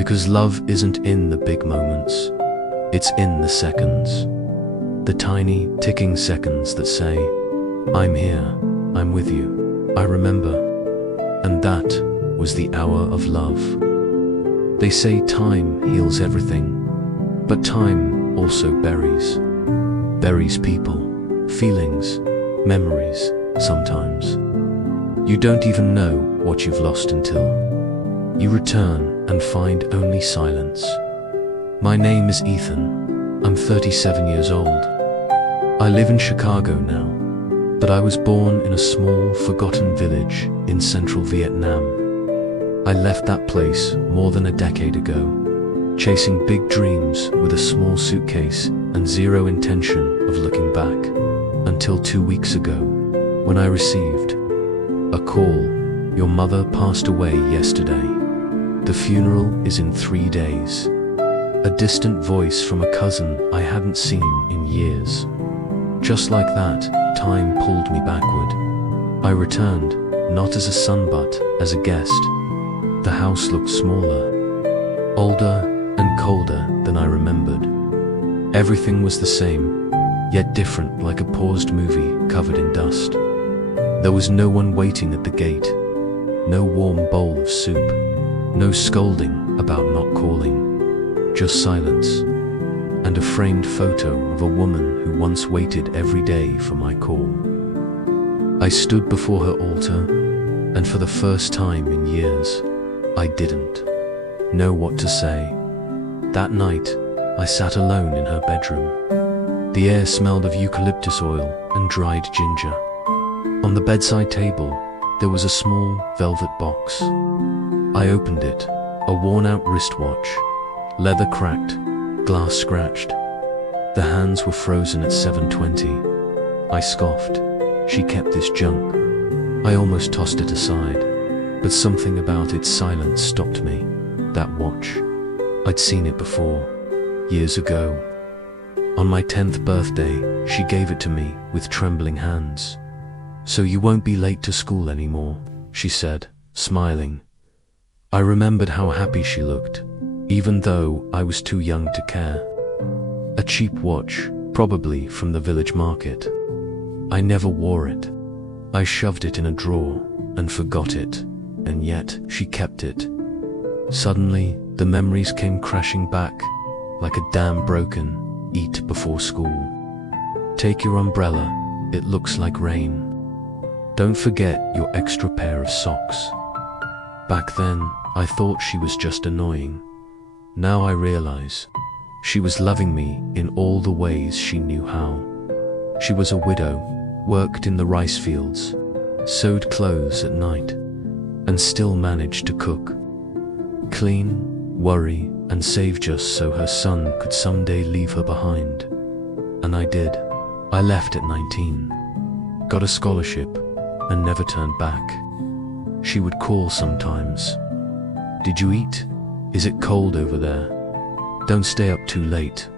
Because love isn't in the big moments, it's in the seconds. The tiny, ticking seconds that say, I'm here, I'm with you, I remember. And that was the hour of love. They say time heals everything, but time also buries. Buries people, feelings, memories, sometimes. You don't even know what you've lost until you return and find only silence. My name is Ethan. I'm 37 years old. I live in Chicago now, but I was born in a small, forgotten village in central Vietnam. I left that place more than a decade ago, chasing big dreams with a small suitcase and zero intention of looking back, until 2 weeks ago, when I received a call. Your mother passed away yesterday. The funeral is in 3 days. A distant voice from a cousin I hadn't seen in years. Just like that, time pulled me backward. I returned, not as a son but as a guest. The house looked smaller, older and colder than I remembered. Everything was the same, yet different, like a paused movie covered in dust. There was no one waiting at the gate, no warm bowl of soup, no scolding about not calling, just silence, and a framed photo of a woman who once waited every day for my call. I stood before her altar, and for the first time in years, I didn't know what to say. That night, I sat alone in her bedroom. The air smelled of eucalyptus oil and dried ginger. On the bedside table, there was a small velvet box. I opened it, a worn-out wristwatch, leather cracked, glass scratched. The hands were frozen at 7:20. I scoffed. She kept this junk. I almost tossed it aside, but something about its silence stopped me. That watch. I'd seen it before, years ago. On my 10th birthday, she gave it to me with trembling hands. So you won't be late to school anymore, she said, smiling. I remembered how happy she looked, even though I was too young to care. A cheap watch, probably from the village market. I never wore it. I shoved it in a drawer and forgot it, and yet she kept it. Suddenly, the memories came crashing back, like a dam broken. Eat before school. Take your umbrella, it looks like rain. Don't forget your extra pair of socks. Back then, I thought she was just annoying. Now I realize, she was loving me in all the ways she knew how. She was a widow, worked in the rice fields, sewed clothes at night, and still managed to cook, clean, worry, and save just so her son could someday leave her behind. And I did. I left at 19, got a scholarship, and never turned back. She would call sometimes. Did you eat? Is it cold over there? Don't stay up too late.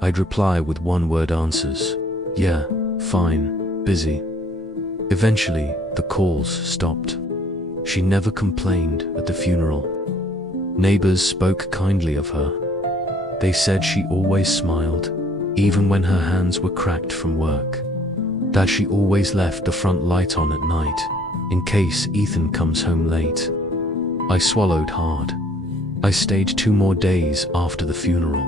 I'd reply with one-word answers. Yeah, fine, busy. Eventually, the calls stopped. She never complained at the funeral. Neighbors spoke kindly of her. They said she always smiled, even when her hands were cracked from work. That she always left the front light on at night, in case Ethan comes home late. I swallowed hard. I stayed 2 more days after the funeral,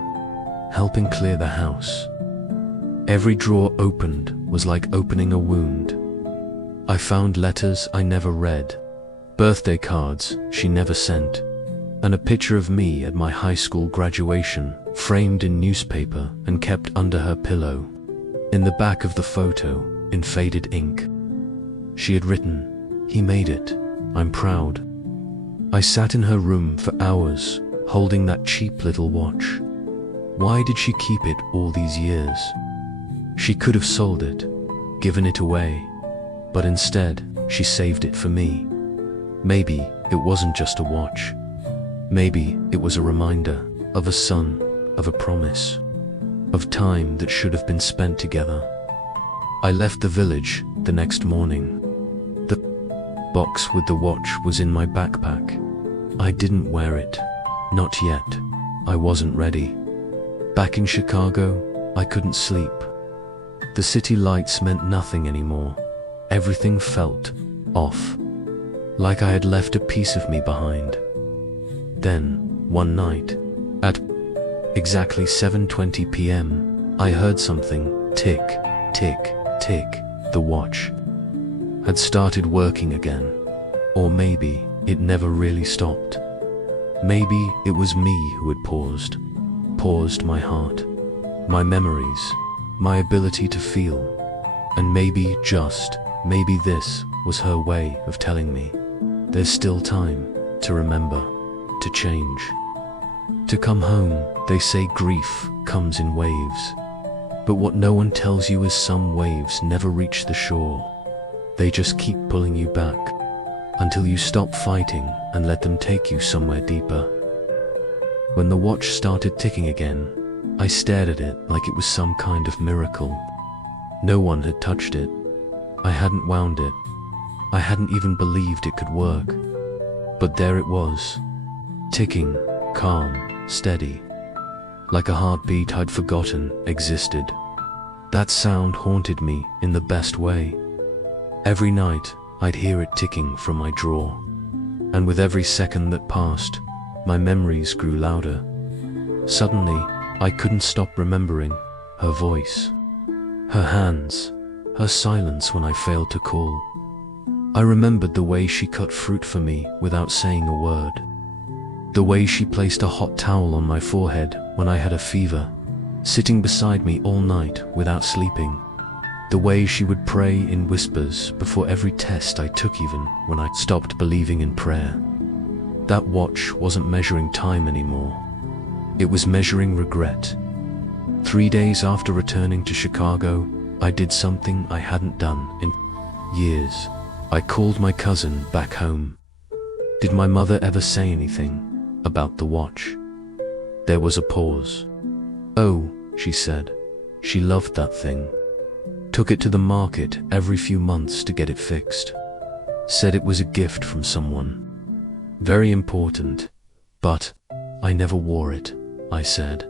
helping clear the house. Every drawer opened was like opening a wound. I found letters I never read, birthday cards she never sent, and a picture of me at my high school graduation, framed in newspaper and kept under her pillow. In the back of the photo, in faded ink, she had written, "He made it. I'm proud." I sat in her room for hours, holding that cheap little watch. Why did she keep it all these years? She could have sold it, given it away, but instead, she saved it for me. Maybe it wasn't just a watch. Maybe it was a reminder of a son, of a promise, of time that should have been spent together. I left the village the next morning. The box with the watch was in my backpack. I didn't wear it. Not yet. I wasn't ready. Back in Chicago, I couldn't sleep. The city lights meant nothing anymore. Everything felt off, like I had left a piece of me behind. Then, one night, at exactly 7:20 p.m., I heard something tick, tick, tick. The watch had started working again. Or maybe it never really stopped. Maybe it was me who had paused my heart, my memories, my ability to feel. And maybe, just maybe, this was her way of telling me, there's still time to remember, to change, to come home. They say grief comes in waves, but what no one tells you is some waves never reach the shore. They just keep pulling you back until you stop fighting and let them take you somewhere deeper. When the watch started ticking again, I stared at it like it was some kind of miracle. No one had touched it. I hadn't wound it. I hadn't even believed it could work. But there it was, ticking, calm, steady, like a heartbeat I'd forgotten existed. That sound haunted me in the best way. Every night, I'd hear it ticking from my drawer, and with every second that passed, my memories grew louder. Suddenly, I couldn't stop remembering her voice, her hands, her silence when I failed to call. I remembered the way she cut fruit for me without saying a word, the way she placed a hot towel on my forehead when I had a fever, sitting beside me all night without sleeping. The way she would pray in whispers before every test I took, even when I stopped believing in prayer. That watch wasn't measuring time anymore. It was measuring regret. 3 days after returning to Chicago, I did something I hadn't done in years. I called my cousin back home. Did my mother ever say anything about the watch? There was a pause. Oh, she said, she loved that thing. Took it to the market every few months to get it fixed. Said it was a gift from someone. Very important. But I never wore it, I said.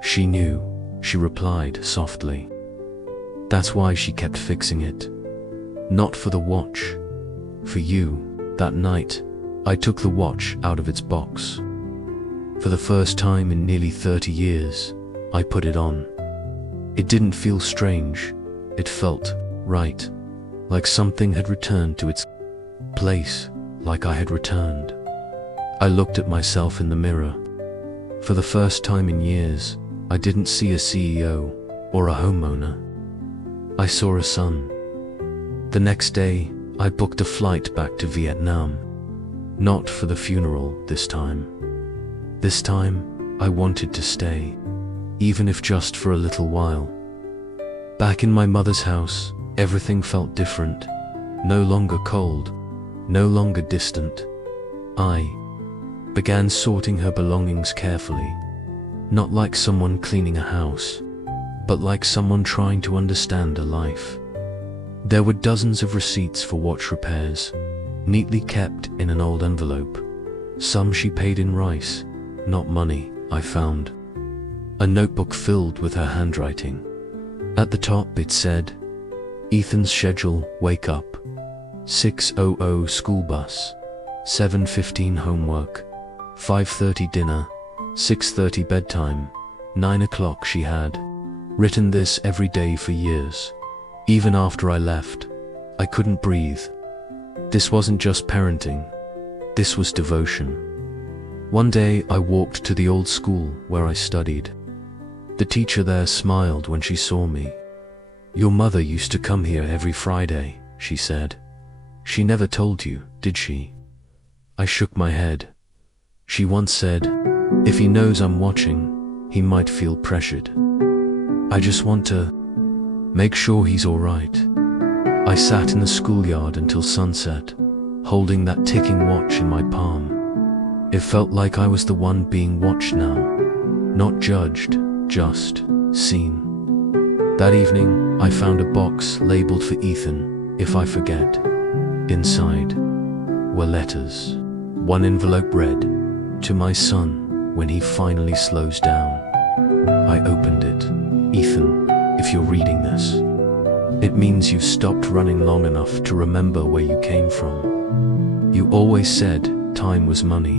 She knew, she replied softly. That's why she kept fixing it. Not for the watch. For you. That night, I took the watch out of its box. For the first time in nearly 30 years, I put it on. It didn't feel strange. It felt right, like something had returned to its place, like I had returned. I looked at myself in the mirror. For the first time in years, I didn't see a CEO or a homeowner. I saw a son. The next day, I booked a flight back to Vietnam. Not for the funeral this time. This time, I wanted to stay, even if just for a little while. Back in my mother's house, everything felt different. No longer cold, no longer distant. I began sorting her belongings carefully, not like someone cleaning a house, but like someone trying to understand a life. There were dozens of receipts for watch repairs, neatly kept in an old envelope. Some she paid in rice, not money, I found. A notebook filled with her handwriting. At the top it said, Ethan's schedule, wake up, 6:00 school bus, 7:15 homework, 5:30 dinner, 6:30 bedtime, 9 o'clock. She had written this every day for years. Even after I left, I couldn't breathe. This wasn't just parenting. This was devotion. One day I walked to the old school where I studied. The teacher there smiled when she saw me. Your mother used to come here every Friday, she said. She never told you, did she? I shook my head. She once said, if he knows I'm watching, he might feel pressured. I just want to make sure he's all right. I sat in the schoolyard until sunset, holding that ticking watch in my palm. It felt like I was the one being watched now, not judged, just seen. That evening, I found a box labeled for Ethan, if I forget. Inside were letters. One envelope read, To my son, when he finally slows down. I opened it. Ethan, if you're reading this, it means you've stopped running long enough to remember where you came from. You always said time was money,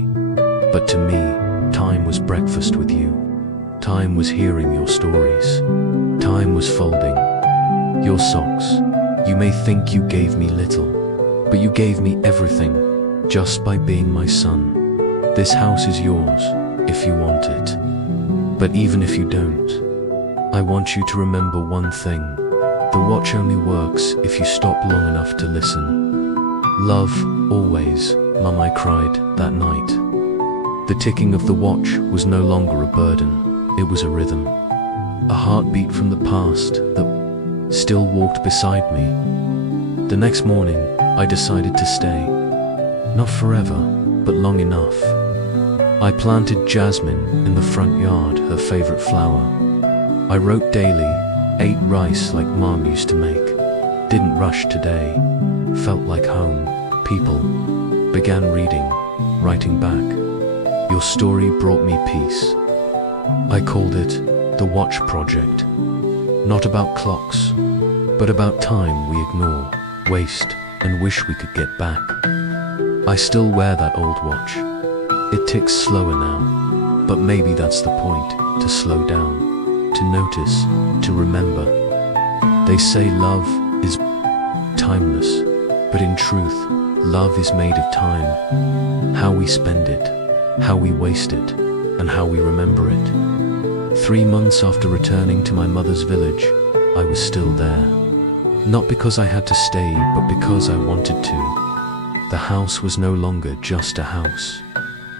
but to me, time was breakfast with you. Time was hearing your stories. Time was folding your socks. You may think you gave me little, but you gave me everything just by being my son. This house is yours if you want it. But even if you don't, I want you to remember one thing. The watch only works if you stop long enough to listen. Love, always, Mum, I cried that night. The ticking of the watch was no longer a burden, it was a rhythm. A heartbeat from the past that still walked beside me. The next morning, I decided to stay. Not forever, but long enough. I planted jasmine in the front yard, her favorite flower. I wrote daily, ate rice like Mom used to make. Didn't rush today, felt like home. People began reading, writing back. Your story brought me peace. I called it the Watch Project. Not about clocks, but about time we ignore, waste, and wish we could get back. I still wear that old watch. It ticks slower now, but maybe that's the point, to slow down, to notice, to remember. They say love is timeless, but in truth, love is made of time. How we spend it, how we waste it, and how we remember it. 3 months after returning to my mother's village, I was still there. Not because I had to stay, but because I wanted to. The house was no longer just a house.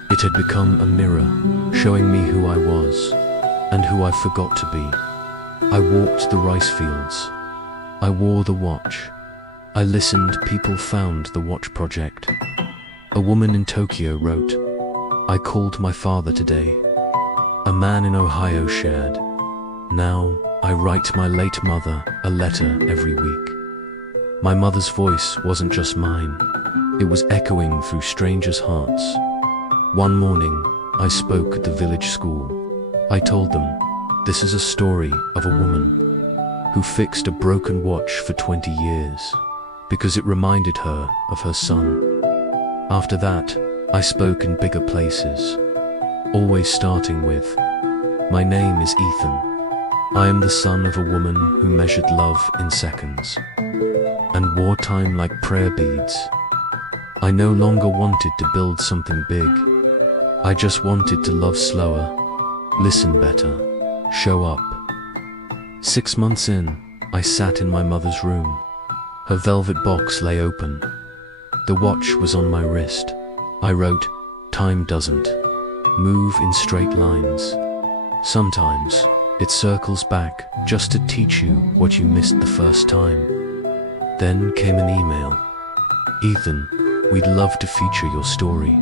It had become a mirror, showing me who I was, and who I forgot to be. I walked the rice fields. I wore the watch. I listened, people found the Watch Project. A woman in Tokyo wrote, I called my father today. A man in Ohio shared. Now, I write my late mother a letter every week. My mother's voice wasn't just mine. It was echoing through strangers' hearts. One morning, I spoke at the village school. I told them, this is a story of a woman who fixed a broken watch for 20 years because it reminded her of her son. After that, I spoke in bigger places, always starting with, my name is Ethan. I am the son of a woman who measured love in seconds and wore time like prayer beads. I no longer wanted to build something big. I just wanted to love slower, listen better, show up. 6 months in, I sat in my mother's room. Her velvet box lay open. The watch was on my wrist. I wrote, time doesn't move in straight lines. Sometimes, it circles back just to teach you what you missed the first time. Then came an email. Ethan, we'd love to feature your story.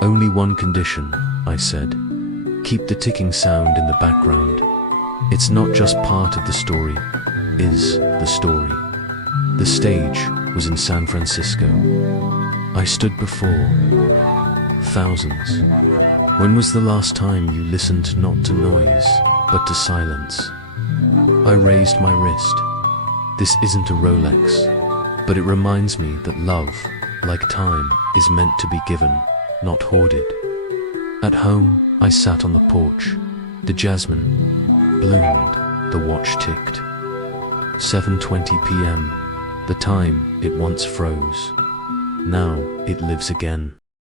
Only one condition, I said. Keep the ticking sound in the background. It's not just part of the story, is the story. The stage was in San Francisco. I stood before thousands. When was the last time you listened not to noise, but to silence? I raised my wrist. This isn't a Rolex, but it reminds me that love, like time, is meant to be given, not hoarded. At home, I sat on the porch. The jasmine bloomed, the watch ticked. 7:20 p.m., the time it once froze. Now it lives again.